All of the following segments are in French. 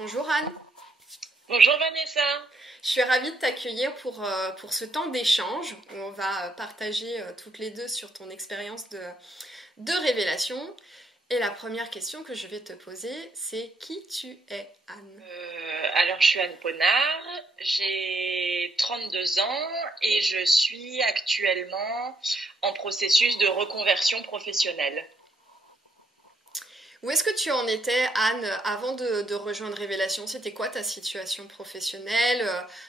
Bonjour Anne, Bonjour Vanessa. je suis ravie de t'accueillir pour ce temps d'échange où on va partager toutes les deux sur ton expérience de révélation. Et la première question que je vais te poser, c'est qui tu es, Anne? Alors je suis Anne Ponard, j'ai 32 ans et je suis actuellement en processus de reconversion professionnelle. Où est-ce que tu en étais, Anne, avant de rejoindre Révélation? C'était quoi ta situation professionnelle?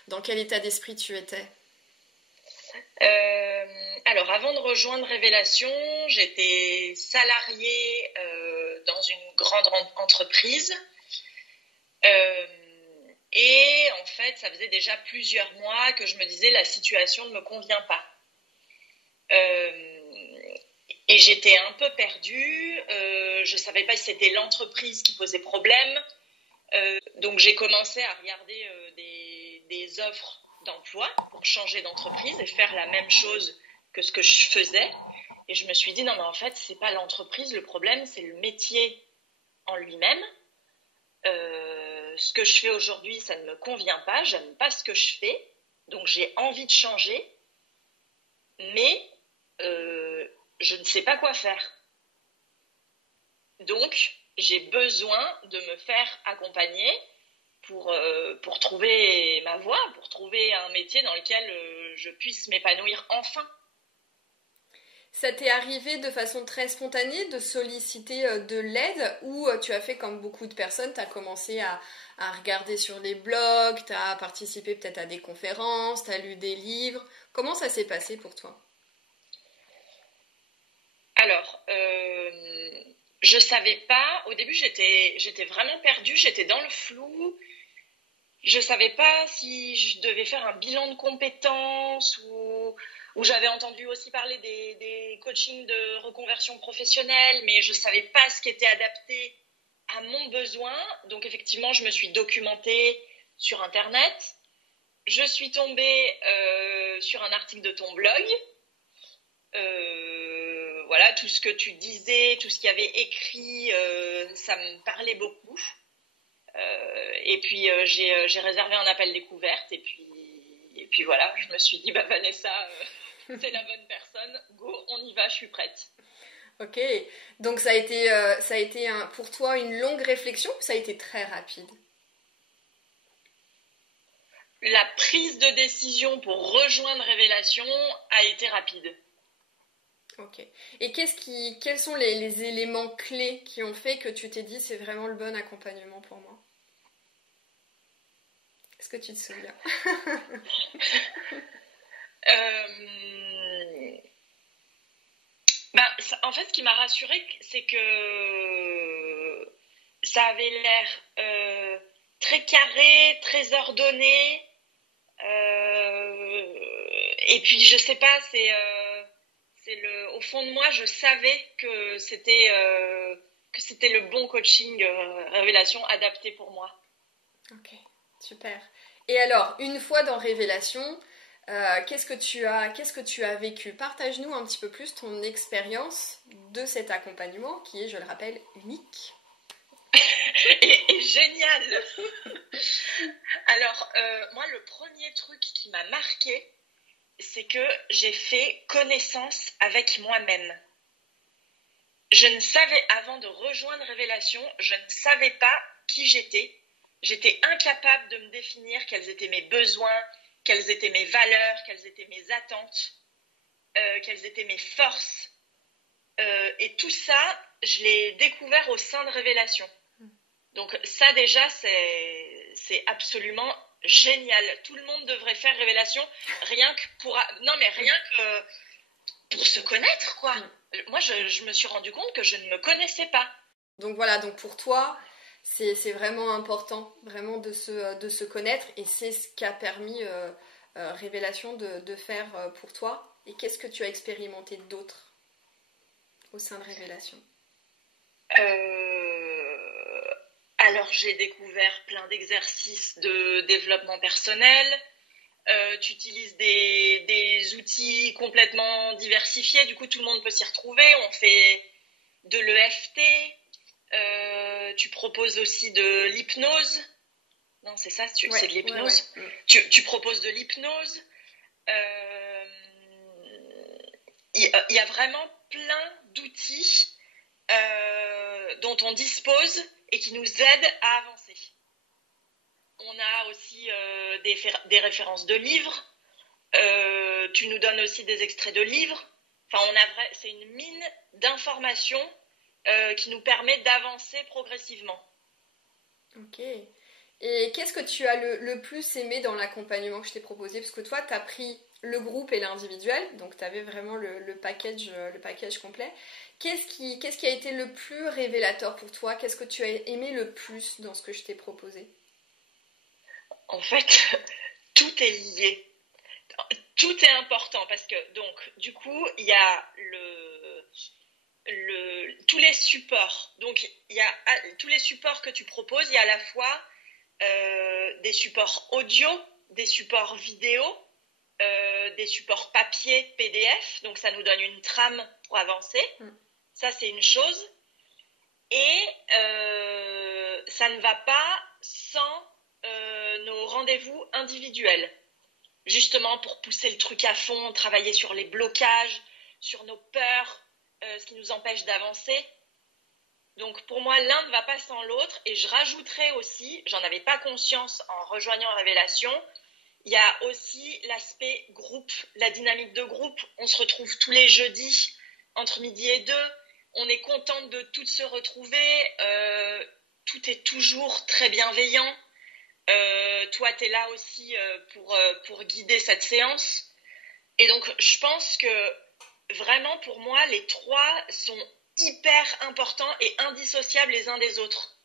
Dans quel état d'esprit tu étais? Alors avant de rejoindre Révélation, j'étais salariée dans une grande entreprise. Euh, et en fait, ça faisait déjà plusieurs mois que je me disais la situation ne me convient pas. Euh, et j'étais un peu perdue. Je ne savais pas si c'était l'entreprise qui posait problème. Donc j'ai commencé à regarder des offres d'emploi pour changer d'entreprise et faire la même chose que ce que je faisais. Et je me suis dit non mais en fait c'est pas l'entreprise le problème, c'est le métier en lui-même. Ce que je fais aujourd'hui ça ne me convient pas, j'aime pas ce que je fais, donc j'ai envie de changer, mais euh, je ne sais pas quoi faire. Donc j'ai besoin de me faire accompagner pour trouver ma voie, pour trouver un métier dans lequel je puisse m'épanouir enfin. Ça t'est arrivé de façon très spontanée de solliciter de l'aide ou tu as fait comme beaucoup de personnes, tu as commencé à regarder sur les blogs, tu as participé peut-être à des conférences, tu as lu des livres. Comment ça s'est passé pour toi? Alors, je savais pas. Au début, j'étais vraiment perdue. J'étais dans le flou. Je savais pas si je devais faire un bilan de compétences ou j'avais entendu aussi parler des coachings de reconversion professionnelle, mais je savais pas ce qui était adapté à mon besoin. Donc effectivement, je me suis documentée sur Internet. Je suis tombée sur un article de ton blog. Voilà, tout ce que tu disais, tout ce qu'il y avait écrit, ça me parlait beaucoup. Et puis j'ai réservé un appel découverte et puis voilà, je me suis dit bah Vanessa, c'est la bonne personne, go, on y va, je suis prête. Ok, donc ça a été pour toi une longue réflexion ou ça a été très rapide? La prise de décision pour rejoindre Révélation a été rapide. Ok. Et quels sont les éléments clés qui ont fait que tu t'es dit c'est vraiment le bon accompagnement pour moi? Est-ce que tu te souviens? Euh, En fait, ce qui m'a rassurée, c'est que ça avait l'air très carré, très ordonné. Et puis, je sais pas, au fond de moi, je savais que c'était le bon coaching révélation adapté pour moi. Ok, super. Et alors, une fois dans Révélation, qu'est-ce que tu as vécu? Partage-nous un petit peu plus ton expérience de cet accompagnement qui est, je le rappelle, unique. Et génial. Alors, moi, le premier truc qui m'a marqué, c'est que j'ai fait connaissance avec moi-même. Je ne savais, avant de rejoindre Révélation, je ne savais pas qui j'étais. J'étais incapable de me définir quels étaient mes besoins, quelles étaient mes valeurs, quelles étaient mes attentes, quelles étaient mes forces. Et tout ça, je l'ai découvert au sein de Révélation. Donc ça déjà, c'est absolument génial. Tout le monde devrait faire Révélation, rien que non mais rien que pour se connaître, quoi. Moi, je me suis rendu compte que je ne me connaissais pas. Donc voilà, donc pour toi, c'est vraiment important, vraiment de se connaître et c'est ce qu'a permis Révélation de faire pour toi. Et qu'est-ce que tu as expérimenté d'autre au sein de Révélation? Euh, alors, j'ai découvert plein d'exercices de développement personnel. Tu utilises des outils complètement diversifiés. Du coup, tout le monde peut s'y retrouver. On fait de l'EFT. Tu proposes aussi de l'hypnose. Non, c'est ça, Ouais, c'est de l'hypnose. ouais. Tu proposes de l'hypnose. Euh, il y a vraiment plein d'outils dont on dispose et qui nous aident à avancer. On a aussi des références de livres. Tu nous donnes aussi des extraits de livres. Enfin, c'est une mine d'informations qui nous permet d'avancer progressivement. Ok. Et qu'est-ce que tu as le plus aimé dans l'accompagnement que je t'ai proposé? Parce que toi, tu as pris le groupe et l'individuel, donc tu avais vraiment le package complet. Qu'est-ce qui a été le plus révélateur pour toi? Qu'est-ce que tu as aimé le plus dans ce que je t'ai proposé? En fait, tout est lié. Tout est important parce que, donc, du coup, il y a tous les supports. Donc, il y a tous les supports que tu proposes. Il y a à la fois des supports audio, des supports vidéo, des supports papier, PDF. Donc, ça nous donne une trame pour avancer. Ça, c'est une chose. Et ça ne va pas sans nos rendez-vous individuels. Justement pour pousser le truc à fond, travailler sur les blocages, sur nos peurs, ce qui nous empêche d'avancer. Donc pour moi, l'un ne va pas sans l'autre. Et je rajouterais aussi, j'en avais pas conscience en rejoignant Révélation, il y a aussi l'aspect groupe, la dynamique de groupe. On se retrouve tous les jeudis entre midi et 2. On est contente de toutes se retrouver. Tout est toujours très bienveillant. Toi, tu es là aussi pour guider cette séance. Et donc, je pense que vraiment, pour moi, les trois sont hyper importants et indissociables les uns des autres.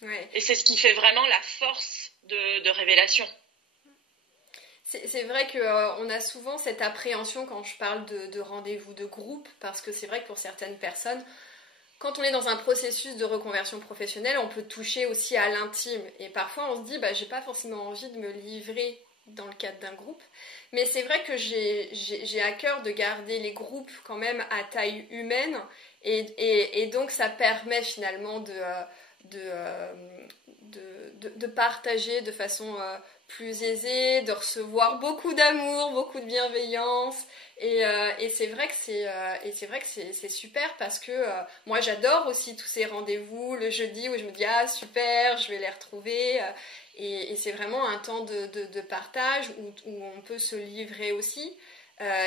Ouais. Et c'est ce qui fait vraiment la force de Révélation. C'est vrai qu'on a souvent cette appréhension quand je parle de rendez-vous de groupe, parce que c'est vrai que pour certaines personnes, quand on est dans un processus de reconversion professionnelle, on peut toucher aussi à l'intime. Et parfois, on se dit, j'ai pas forcément envie de me livrer dans le cadre d'un groupe. Mais c'est vrai que j'ai à cœur de garder les groupes quand même à taille humaine. Et donc, ça permet finalement de partager de façon plus aisée, de recevoir beaucoup d'amour, beaucoup de bienveillance. Et c'est vrai que c'est super parce que moi j'adore aussi tous ces rendez-vous le jeudi où je me dis ah super, je vais les retrouver. Et c'est vraiment un temps de partage où on peut se livrer aussi.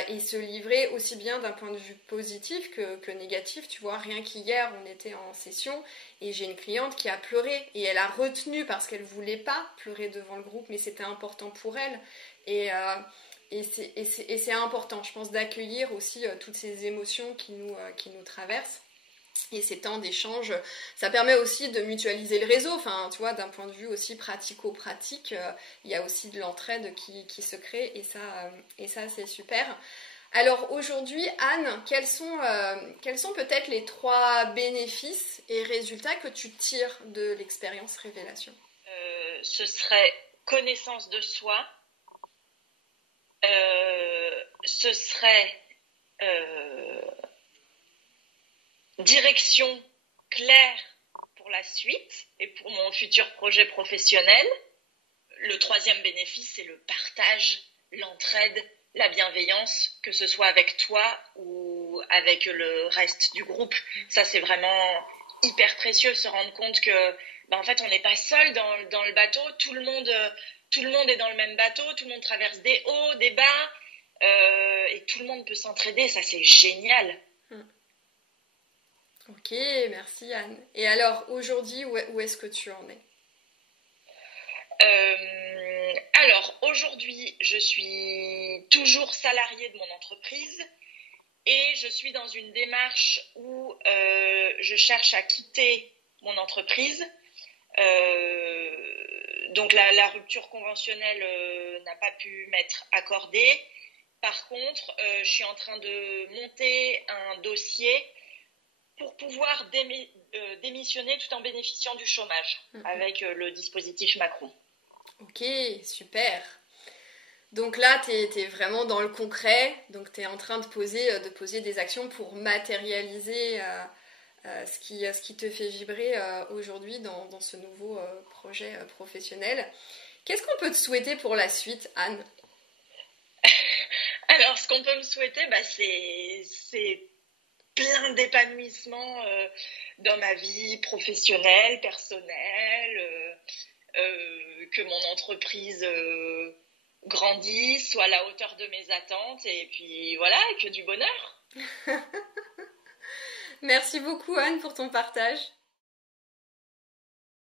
Et se livrer aussi bien d'un point de vue positif que négatif. Tu vois, rien qu'hier, on était en session et j'ai une cliente qui a pleuré et elle a retenu parce qu'elle voulait pas pleurer devant le groupe, mais c'était important pour elle. Et c'est important, je pense, d'accueillir aussi toutes ces émotions qui nous traversent. Et ces temps d'échange, ça permet aussi de mutualiser le réseau. Enfin, tu vois, d'un point de vue aussi pratico-pratique, il y a aussi de l'entraide qui se crée et ça c'est super. Alors aujourd'hui, Anne, quels sont peut-être les 3 bénéfices et résultats que tu tires de l'expérience Révélation? Ce serait connaissance de soi, ce serait direction claire pour la suite et pour mon futur projet professionnel. Le 3e bénéfice, c'est le partage, l'entraide, la bienveillance, que ce soit avec toi ou avec le reste du groupe. Ça, c'est vraiment hyper précieux, se rendre compte que, en fait, on n'est pas seul dans le bateau. Tout le monde est dans le même bateau. Tout le monde traverse des hauts, des bas, et tout le monde peut s'entraider. Ça, c'est génial. Ok, merci Anne. Et alors, aujourd'hui, où est-ce que tu en es? Alors, aujourd'hui, je suis toujours salariée de mon entreprise et je suis dans une démarche où je cherche à quitter mon entreprise. Donc, la rupture conventionnelle n'a pas pu m'être accordée. Par contre, je suis en train de monter un dossier pour pouvoir démissionner tout en bénéficiant du chômage avec le dispositif Macron. Ok, super. Donc là, tu es vraiment dans le concret, donc tu es en train de poser des actions pour matérialiser ce qui te fait vibrer aujourd'hui dans ce nouveau projet professionnel. Qu'est-ce qu'on peut te souhaiter pour la suite, Anne? Alors, ce qu'on peut me souhaiter, c'est plein d'épanouissement dans ma vie professionnelle, personnelle, que mon entreprise grandisse, soit à la hauteur de mes attentes, et puis voilà, que du bonheur. Merci beaucoup, Anne, pour ton partage.